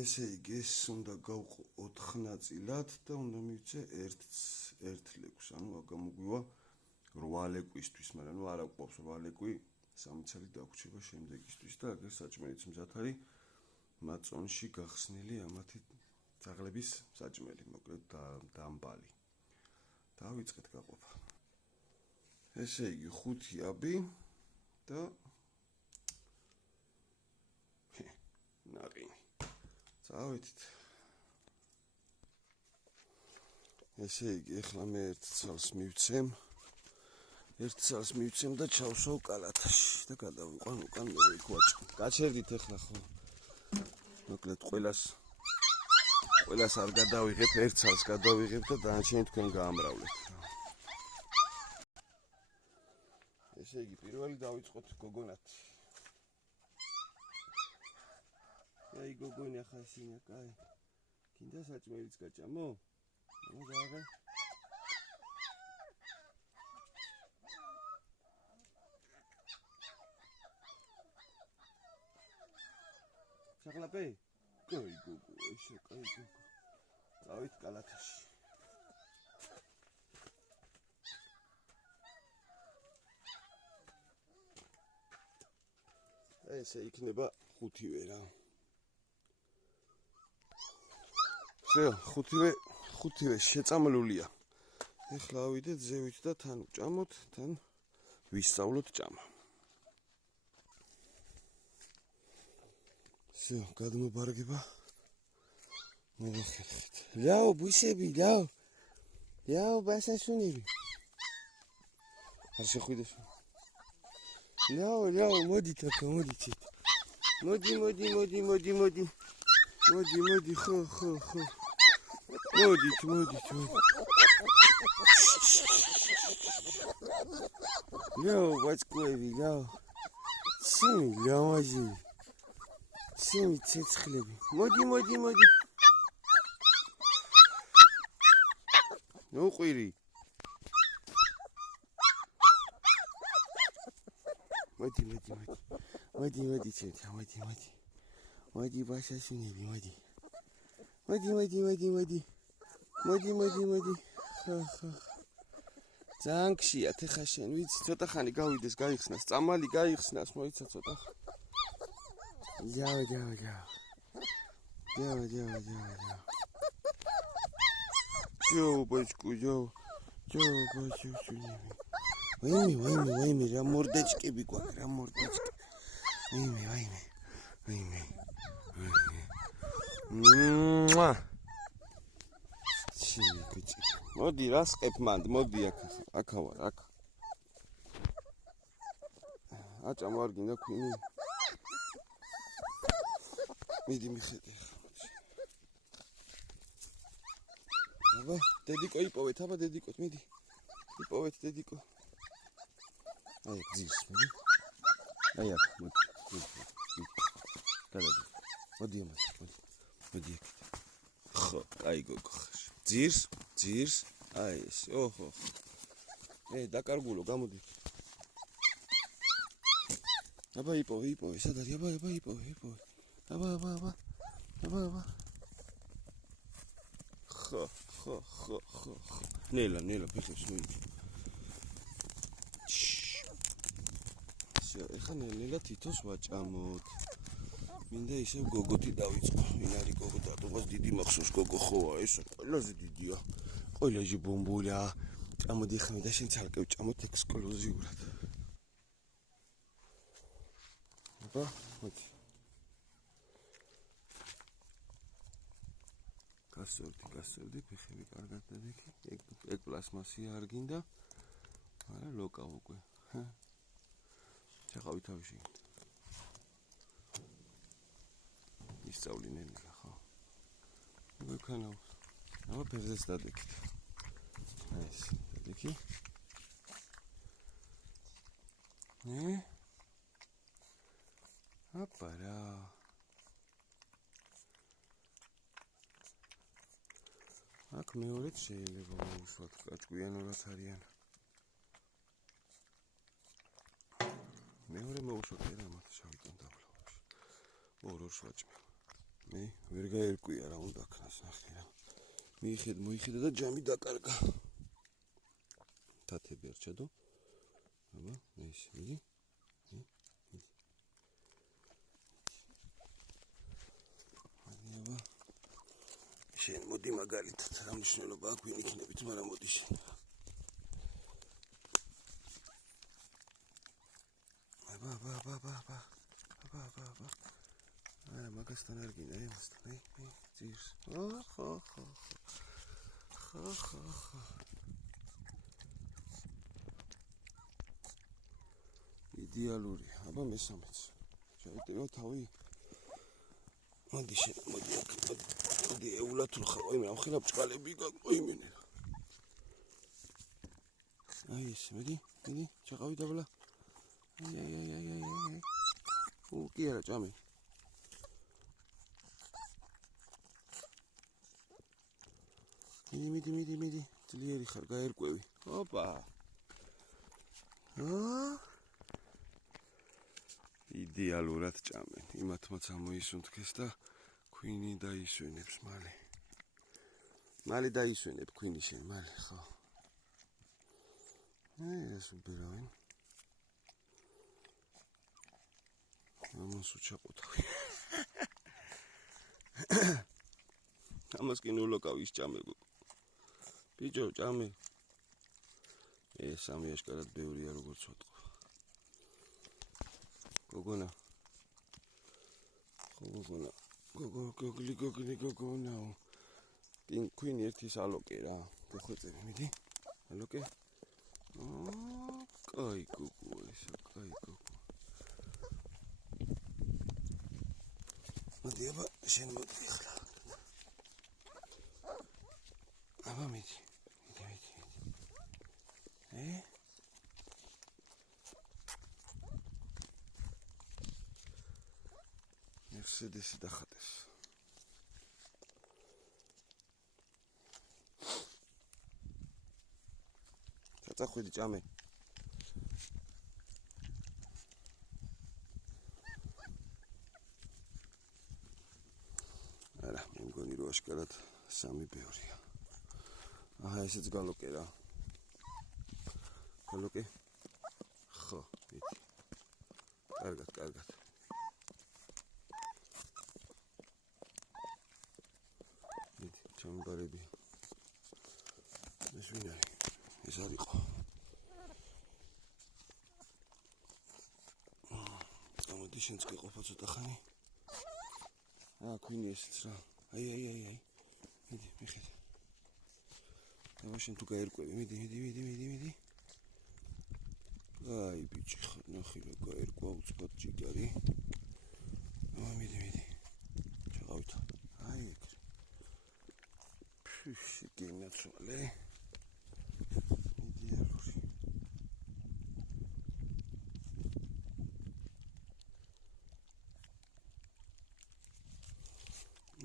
ესე იგი ეს უნდა გავყო 4 ნაწილად და უნდა მივცე 1 ლეკვს, ანუ გამოგვივა 8 ლეკვისთვის, მაგრამ ნუ არ აკვობს 8 ლეკვი, 3 წელი დაგვრჩება შემდეგისთვის და აგერ საჭმელიც მზად არის მაწონში გახსნილი ამათი ძაღლების საჭმელი, მოკლედ დამბალი. დავიწყეთ გაყოფა. ესე იგი 5 აბი და ნაყინი. წავედით. ესე იგი ეხლა მე 1 ცალს მივცემ. 1 ცალს მივცემ და ჩავსვავ კალათაში და გადავიყვან უკან მე ვიქვაჭ. გაჩერდით ეხლა ხო. მოკლედ ყველას არ გადავიღებ, 1 ცალს გადავიღებ და დანარჩენი თქვენ გაამრავლეთ. ესე იგი პირველი დავიწყოთ გოგონათ. აი გოგონი ახლა ისინი კაი. კიდე საჭმელიც გაჭამო? მოგაღე. ჩაღლაპე? კაი გოგო, ესე კაი გოგო. წავით კალათაში. ესე იქნება 5-ვე რა. ზეო 5-ვე შეწამლულია. ეხლა ავიდეთ ზევით და თან ვჭამოთ, თან ვისწავლოთ ჭამა. ზეო გადმობარგება. მოვახერხეთ. ლიაო ბუშები, ლიაო ბასაშუნები. არ შეხვიდეს. ლიაო მოდით აქ, მოდით. მოდი, ხო. მოდით. ლიაო ბაჭკუები, ლიაო. სიმი ლამაზი. სიმი ცეცხლები. მოდი. ნუყვირი. მოდი ცეცხლ, მოდი. მოდი ბაშაშუნები, მოდი. ხო. ძანქშიათ ეხა შენ, ვიცი, ცოტა ხანი გავიდეს, გაიხსნას, წამალი გაიხსნას, მოიცა ცოტა. ჯავა. ჯო ბაჭკუ, ჯო ბაშაშუნები. ვაიმე, რა მორდეჭკები გვაქვს, რა მორდეჭკი. ვაიმე. შიგიჭი. მოდი რა სყებ მანდ, მოდი აქა ვარ, აქ. აჭამ არ გინდა ქვინი. მიდი მიხედე ხა. აბა, დედიკო იპოვეთ, დედიკოთ, მიდი. იპოვეთ დედიკო. აი, ძირს, მიდი. აი, აქ, მოდი. გადადი. მოდი. ხო, აი გოგო. ძირს. აი ეს. ოჰო. დაკარგულო, გამოდი. აბა იპოვე, სად არის? აბა იპოვე. აბა. ხო. ნელა ფეხებს მოიჭი. ეხლა ნელა თითოს ვაჭამოთ. მინდა ისევ გოგოთი დავიწყო. ვინ არის გოგო? დატობას დიდი მახსოვს გოგო ხოა, ეს ყველაზე დიდია. ყველაზე ბომბულა. ჭამოდი ხმე და შენ ცალკე ვჭამოთ ექსკლუზიურად. აბა, მოდი. გასწორდი, ფეხები კარგად დადექი. ეგ პლასმასია არ გინდა. არა, ლოკა უკვე. ჩახავი თავში. ისწავლინე ხო? მოგქანო. აბა ფეხზეც დადექით. ეს, დადექი. აბა რა. აქ მეორეც შეიძლება მოვუსვათ, კაჭკვიანურად არიან. მეორე მოვუშვათ რა მათ შავიდან დავლავში. ორ ვაჭმევ. მე ვერ გაერკვია რა უნდა ქნას ნახე რა. მოიხედა და ჯამი დაკარგა. თათები არ ჩადო. აბა, ეს მიდი. აბა. შენ მოდი მაგალითად რა მნიშვნელობა აქვს ვინიქნებით, მაგრამ მოდი შენ. აბა. არა მაგასთან არ გინდა ემასთან, ძირს. ხო. იდეალურია. აბა მესამეც. შევიტევო თავი. მოდი შენ, მოდი ეულად თუ ხარ, ოიმე ამხელა ბჭყალები გაგვიმენე რა. აი ეს, მიდი, ჩაყავი დაბლა. აი. კი არა, ჭამე. მიდი, ძლიერი ხარ, გაერკვევი. ოპა. იდეალურად ჭამენ. იმათმაც ამოისუნთქეს და ქვინი დაისვენებს მალე. მალე დაისვენებ ქვინი შენ, მალე, ხო. ეს უბერავენ. ამას უჩაყოთავი. ამას კი ნულოკავის ჭამებო. ბიჭო, ჭამე. ეს სამი აშკარად ბევრია როგორც ვატყო. გოგონა. გოგონა. ქვინი ერთის ალოკე რა. გეხვეწები, მიდი. ალოკე. კაი გოგო, ესა კაი გოგო. მოდი აბა, შენ მოდი ახლა. აბა მიდი. მერსედესი დახატეს. წახვიდი ჭამე. არა, მე მგონი რომ აშკარად სამი ბევრია. აჰა, ესეც გალოკე რა. გალოკე? ხო, მიდი. კარგად. მიდი, ჩამბარები. ეს ვინ არის? ეს არ იყო. მოდი შენც გეყოფა ცოტა ხანი. ქვინი ესეც რა. აი. მიდი, მიხედა. აბა შენ თუ გაერკვევი, მიდი. აი ბიჭი, ნახე რა გაერკვა უცბად ჯიგარი. აბა მიდი. ჩაყავით. აი ეგ. ფიში გინაცვალე. იდეალური.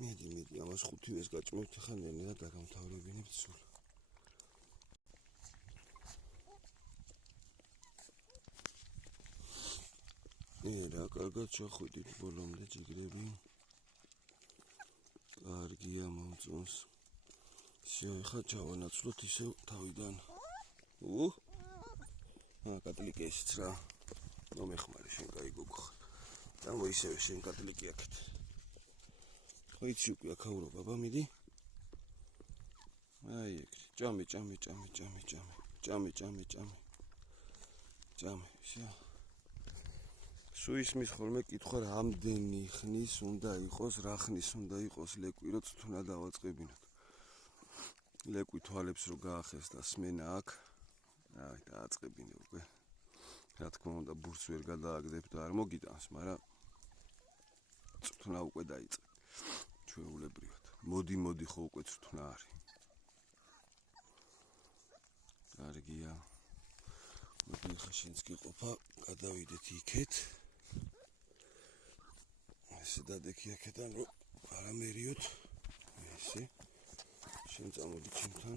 მიდი, ამას ხუთივეს გაჭმევთ ხან ნენე და დაგამთავრებინებთ სულ. რა, კარგად ჩახვიდით ბოლომდე ჯიგრები. კარგია მომწონს. ეხლა ჩავანაცვლოთ ისევ თავიდან. კატლიკი ესეც რა. მომეხმარე შენ კაი გოგო. და ისევ შენ კატლიკი აქეთ. ხო იცი უკვე აქაურობა, აბა მიდი. აი ეგ, ჭამე. შა. სუისმის ხოლმე კითხვა რამდენი ხნის უნდა იყოს, რა ხნის უნდა იყოს ლეკვი, რომ წთუნა დავაწყებინოთ. ლეკვი თვალებს რო გაახეს და სმენა აქ. აი, დააწყებინე უკვე. რა თქმა უნდა, ბურთს ვერ გადააგდებ და არ მოგიტანს, მაგრამ წთუნა უკვე დაიწყე. ჩვეულებრივად. მოდი ხო უკვე წთუნა არის. კარგია. მოდი ხა შენც გიყოფა, გადავიდეთ იქეთ. ესე დადექი აქედან რომ არამერიოთ. ესე. შენ წამოდი ჩემთან.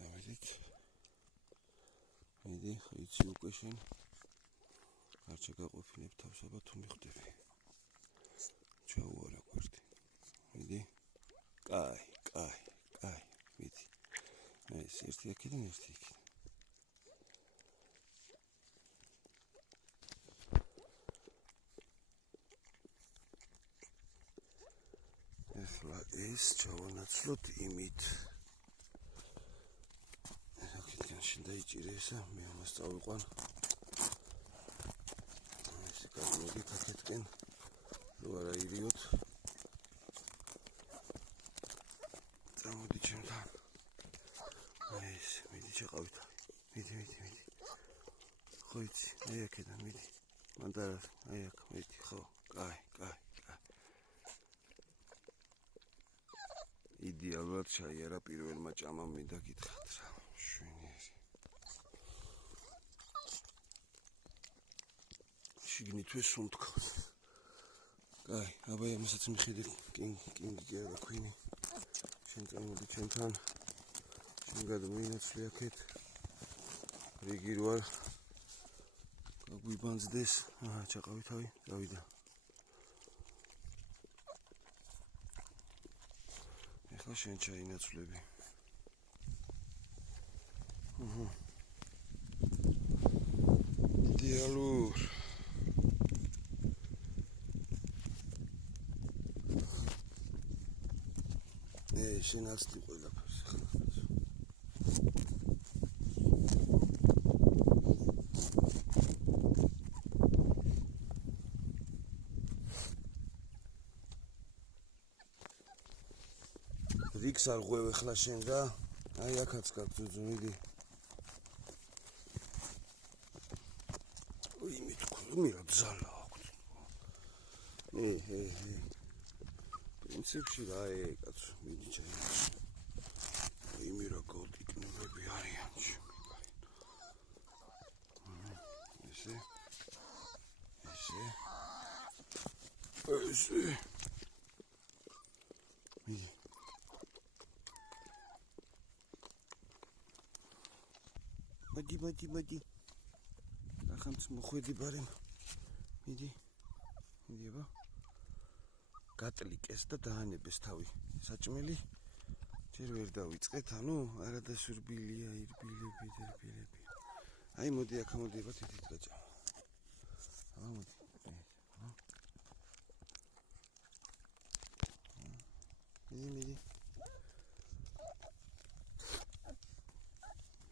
დავიდით. მიდი, ხა იცი უკვე შენ. შეგაყოფილებ თავს, აბა თუ მიხვდები. ჩაუარა კვერდი. მიდი. კაი. მიდი. ეს ერთი აქედან ერთი იქიდან. ეხლა ეს ჩავანაცვლოთ იმით. აქედან შენ დაიჭირე ესა, მე ამას წავიყვან. ესე გამოდით აქეთკენ. რო არა ირიოთ. წამოდი ჩემთან. ეს, მიდი შეყავით. მიდი. ხო იცი, აი აქედან მიდი. მანდარად, აი აქ მიდი, ხო. კაი. იდეალურად ჩაიარა პირველმა ჭამამ მინდა გითხრათ რა. შვენიერი. შიგნით ვესუნთქავს. კაი, აბა ამასაც მიხედე კინგი არა ქვინი. შენ წამოდი ჩემთან. შენ გადმოინაცვლი აქეთ. რიგი რო არ გაგვიბანძდეს. აჰა, ჩაყავი თავი, დავიდა. ეხლა შენ ჩაინაცვლები. იდეალურ. შენ აცდი ყველაფერს. რიქს არ ღვევ ეხლა შენ რა. აი აქაც გაგძუძუ მიდი. იმით მირა ძალა აქვს. პრინციპში რა კაცო, მიდი ჩაინაცვლე. იმირა გოლდიკნებები არიან შემიგაი. ესე. მიდი. ბადი. ახამც მოხვედი ბარემ. მიდი აბა. გატლიკეს და დაანებეს თავი. საჭმელი ჯერ ვერ დავიწყეთ, ანუ არადასურბილია ირბილები. აი მოდი აქ მოდი აბა თითით გაჭამ. აბა მოდი. მიდი.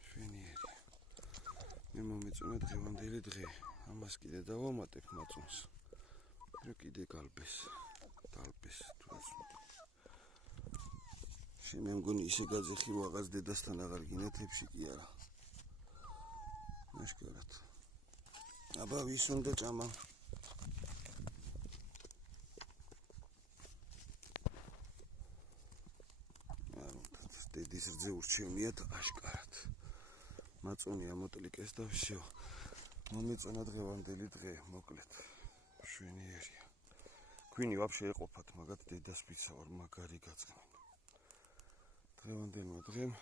შვენიერი. მე მომეწონა დღევანდელი დღე. ამას კიდე დავამატებ მაწონს. რო კიდე გალბეს თუნდაც. შენ მე მგონი ისე გაძეხი ვაღაც დედასთან აღარ გინათებში კი არა. ნაშკარად. აბა ვის უნდა ჭამა? დედის რძე ურჩევნიათ აშკარად. მაწონი ამოტლიკეს და всё. მომეწონა დღევანდელი დღე, მოკლედ. შვენიერია. ქვინი ვაფშე ეყოფათ, მაგათ დედას ვიცავარ, მაგარი გაწყენება. დღევანდელმა დღემ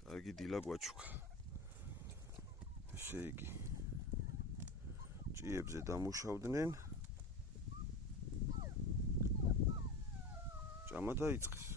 კარგი დილა გვაჩუქა. ესე იგი ჭიებზე დამუშავდნენ. ჭამა დაიწყეს.